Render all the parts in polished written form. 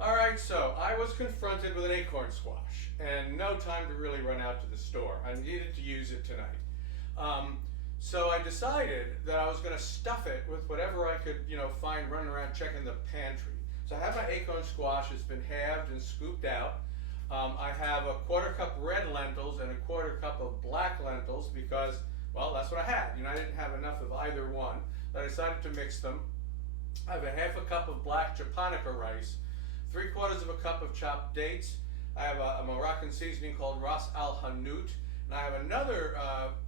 All right, so I was confronted with an acorn squash and no time to really run out to the store. I needed to use it tonight. So I decided that I was going to stuff it with whatever I could, find running around checking the pantry. So I have my acorn squash. It's been halved and scooped out. I have a 1/4 cup red lentils and a 1/4 cup of black lentils because, well, that's what I had. I didn't have enough of either one. I decided to mix them. I have a 1/2 cup of black Japonica rice, 3/4 of a cup of chopped dates. I have a Moroccan seasoning called Ras al Hanout, and I have another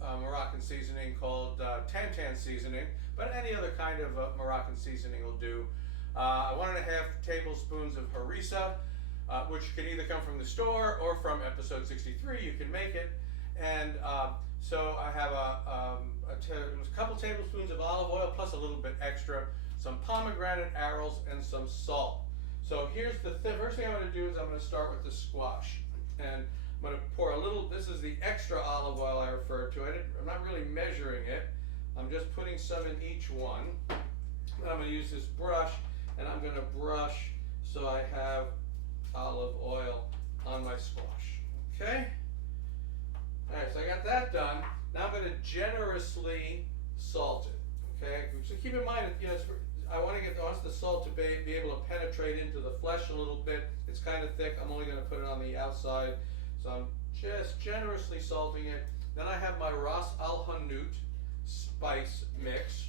Moroccan seasoning called Tan Tan seasoning, but any other kind of Moroccan seasoning will do. 1½ tablespoons of harissa, which can either come from the store or from episode 63. You can make it. And so I have a couple tablespoons of olive oil plus a little bit extra, some pomegranate, arils, and some salt. So here's the first thing I'm going to do is I'm going to start with the squash. And I'm going to pour a little, this is the extra olive oil I referred to. I'm not really measuring it. I'm just putting some in each one. And I'm going to use this brush, and I'm going to brush so I have olive oil on my squash. Okay? Alright, so I got that done. Now I'm going to generously salt it. Okay? So keep in mind, I want the salt to be able to penetrate into the flesh a little bit. It's kind of thick. I'm only going to put it on the outside. So I'm just generously salting it. Then I have my Ras al Hanout spice mix.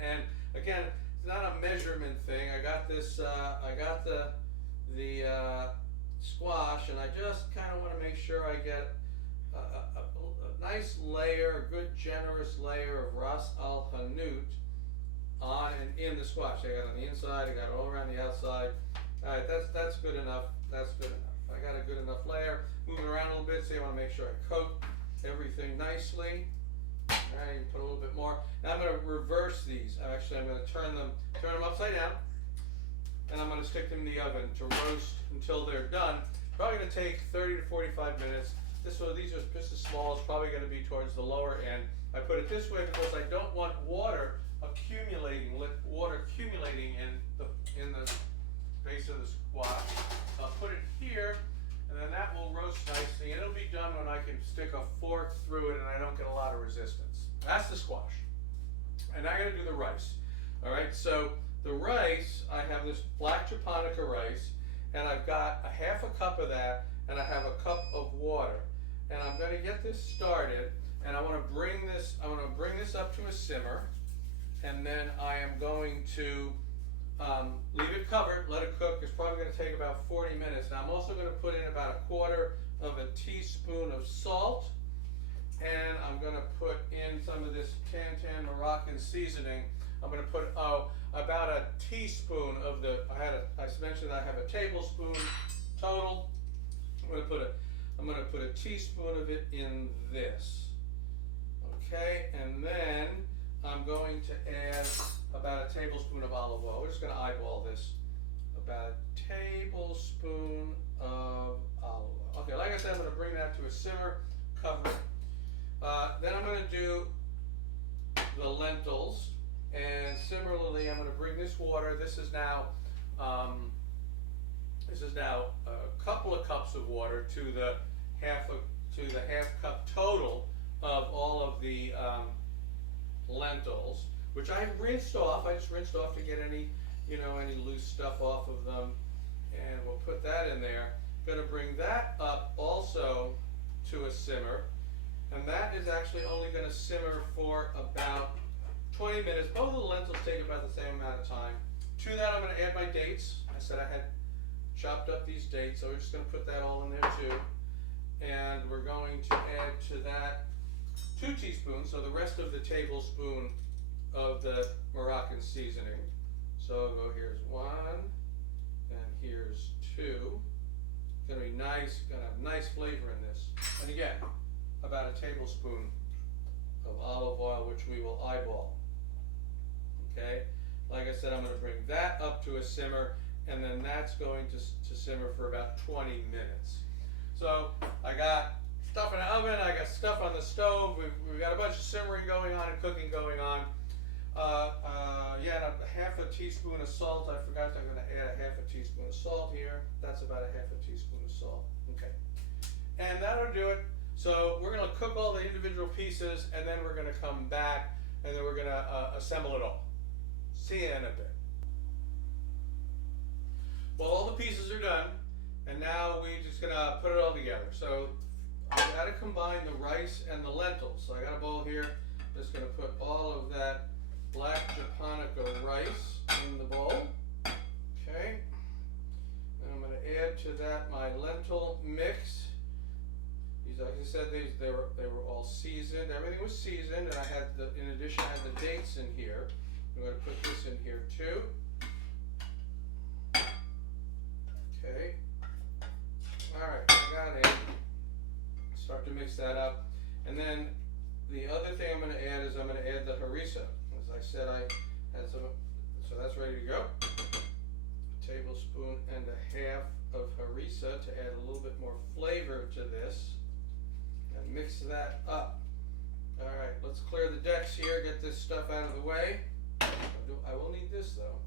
And again, it's not a measurement thing. I got this, I got the squash, and I just kind of want to make sure I get a nice layer, a good generous layer of Ras al Hanout on and in the squash. I got it on the inside, I got it all around the outside. Alright, that's good enough. That's good enough. I got a good enough layer. Move it around a little bit, so you want to make sure I coat everything nicely. Alright, you put a little bit more. Now I'm going to reverse these. Actually, I'm going to turn them upside down, and I'm going to stick them in the oven to roast until they're done. Probably going to take 30 to 45 minutes. These are just as small. It's probably going to be towards the lower end. I put it this way because I don't want water accumulating in the base of the squash. So I'll put it here, and then that will roast nicely, and it'll be done when I can stick a fork through it and I don't get a lot of resistance. That's the squash. And now I'm going to do the rice. All right, so the rice, I have this black Japonica rice, and I've got a 1/2 cup of that, and I have a cup of water. And I'm going to get this started, and I want to bring this up to a simmer, and then I am going to leave it covered, let it cook. It's probably going to take about 40 minutes. Now I'm also going to put in about 1/4 teaspoon of salt, and I'm going to put in some of this Tan Tan Moroccan seasoning. I'm going to put about a teaspoon of I mentioned I have a tablespoon total. I'm going to put a teaspoon of it in this. Okay, and then I'm going to add about a tablespoon of olive oil. We're just going to eyeball this. About a tablespoon of olive oil. Okay, like I said, I'm going to bring that to a simmer, cover it. Then I'm going to do the lentils, and similarly, I'm going to bring this water. This is now a couple of cups of water to the half cup total of all of the lentils, which I rinsed off. I just rinsed off to get any loose stuff off of them, and we'll put that in there. Going to bring that up also to a simmer, and that is actually only going to simmer for about 20 minutes. Both of the lentils take about the same amount of time. To that, I'm going to add my dates. I said I had chopped up these dates, so we're just going to put that all in there too. And we're going to add to that 2 teaspoons, so the rest of the tablespoon of the Moroccan seasoning. So here's 1, and here's 2. It's going to be nice, going to have nice flavor in this. And again, about a tablespoon of olive oil, which we will eyeball. Okay, like I said, I'm going to bring that up to a simmer, and then that's going to simmer for about 20 minutes. So I got stuff in the oven, I got stuff on the stove, we've got a bunch of simmering going on and cooking going on. Yeah, and a 1/2 teaspoon of salt. I forgot I'm going to add a 1/2 teaspoon of there. That's about a half a teaspoon of salt. Okay. And that'll do it. So we're gonna cook all the individual pieces, and then we're gonna come back, and then we're gonna assemble it all. See you in a bit. Well, all the pieces are done, and now we're just gonna put it all together. So I gotta combine the rice and the lentils. So I got a bowl here. Just gonna put all of that black Japonica rice in the bowl. Okay. And I'm gonna add to that my lentil mix. These, like I said, they were all seasoned. Everything was seasoned, and I had in addition, I had the dates in here. I'm gonna put this in here too. Okay. All right, I got it. Start to mix that up, and then the other thing I'm going to add is I'm going to add the harissa. As I said, I had some, so that's ready to go. A tablespoon and a half of harissa to add a little bit more flavor to this, and mix that up. All right, let's clear the decks here, get this stuff out of the way. I will need this though.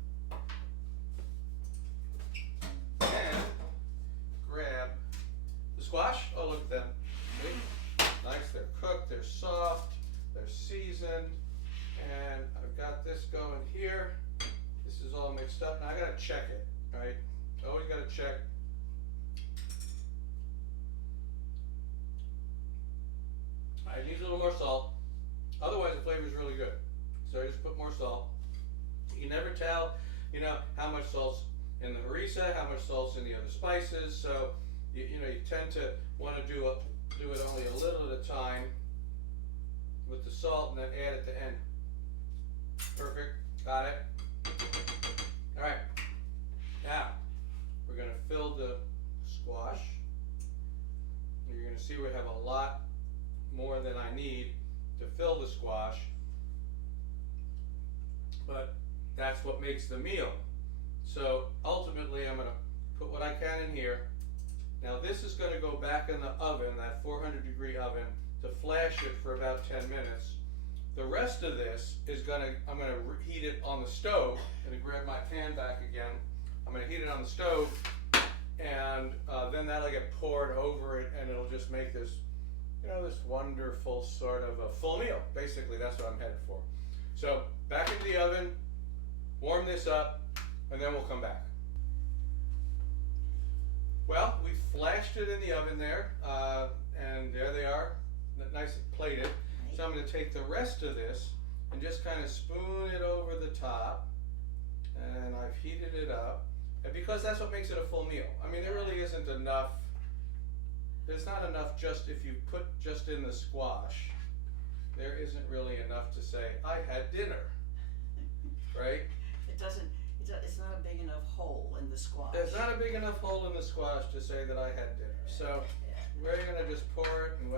And grab the squash. Oh, look at them. See? Nice, they're cooked, they're soft, they're seasoned, and I've got this going here. This is all mixed up. Now I gotta check it, right? Always gotta check. Alright, it needs a little more salt. Otherwise the flavor is really good. So I just put more salt. You can never tell, you know, how much salt's in the harissa, how much salt's in the other spices. So you tend to want to do it only a little at a time with the salt, and then add at the end. Perfect. Got it. All right. Now we're going to fill the squash. You're going to see we have a lot more than I need to fill the squash, but that's what makes the meal. So ultimately I'm going to put what I can in here. Now this is going to go back in the oven, that 400-degree oven, to flash it for about 10 minutes. The rest of this is I'm going to heat it on the stove. I'm going to grab my pan back again. I'm going to heat it on the stove, and then that'll get poured over it, and it'll just make this, this wonderful sort of a full meal. Basically, that's what I'm headed for. So back into the oven, warm this up, and then we'll come back. Well, we flashed it in the oven there, and there they are, nice and plated. So I'm going to take the rest of this and just kind of spoon it over the top, and I've heated it up, and because that's what makes it a full meal. I mean, there really isn't enough, there's not enough just if you put just in the squash, there isn't really enough to say, I had dinner, right? It's not a big enough hole in the squash. There's not a big enough hole in the squash to say that I had dinner. So we're going to just pour it, and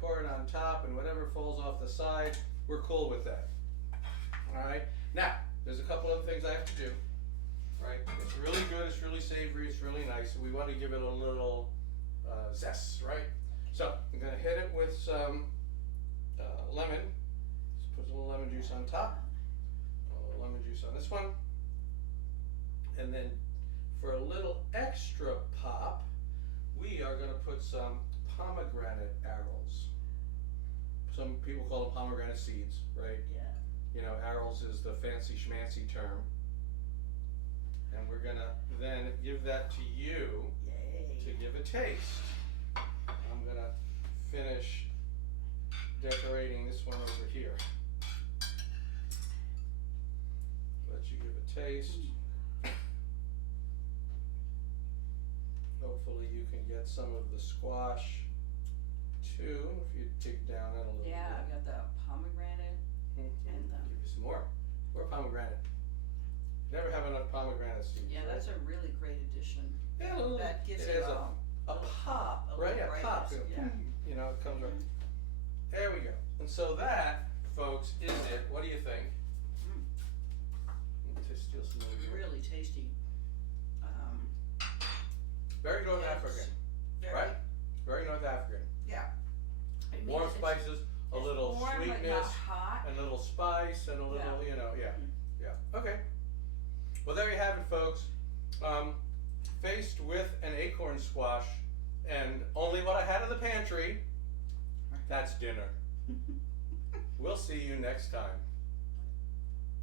pour it on top, and whatever falls off the side, we're cool with that. All right. Now, there's a couple other things I have to do. Right. It's really good. It's really savory. It's really nice. And we want to give it a little zest, right? So I'm going to hit it with some lemon. Just put a little lemon juice on top. A little lemon juice on this one. And then for a little extra pop, we are going to put some pomegranate arils. Some people call them pomegranate seeds, right? Yeah. Arils is the fancy schmancy term. And we're going to then give that to you. Yay. To give a taste. I'm going to finish decorating this one over here. Let you give a taste. Hopefully you can get some of the squash too, if you dig down it a little bit. Yeah, I got the pomegranate and Give you some more. More pomegranate. Never have enough pomegranate seeds. yeah, right? that's a really great addition. Yeah, a little, That gives it it has a pop, right? Yeah, pop. Yeah. It comes right. There we go. And so that, folks, is it. What do you think? To steal some of your Really tasty. Very North Yeah, African, Very, right? Very North African. Yeah. I mean, Warm it's- spices, a it's little warm, but sweetness, not hot. and a little spice, and a little, yeah. Okay. Well, there you have it, folks. faced with an acorn squash and only what I had in the pantry, that's dinner. We'll see you next time.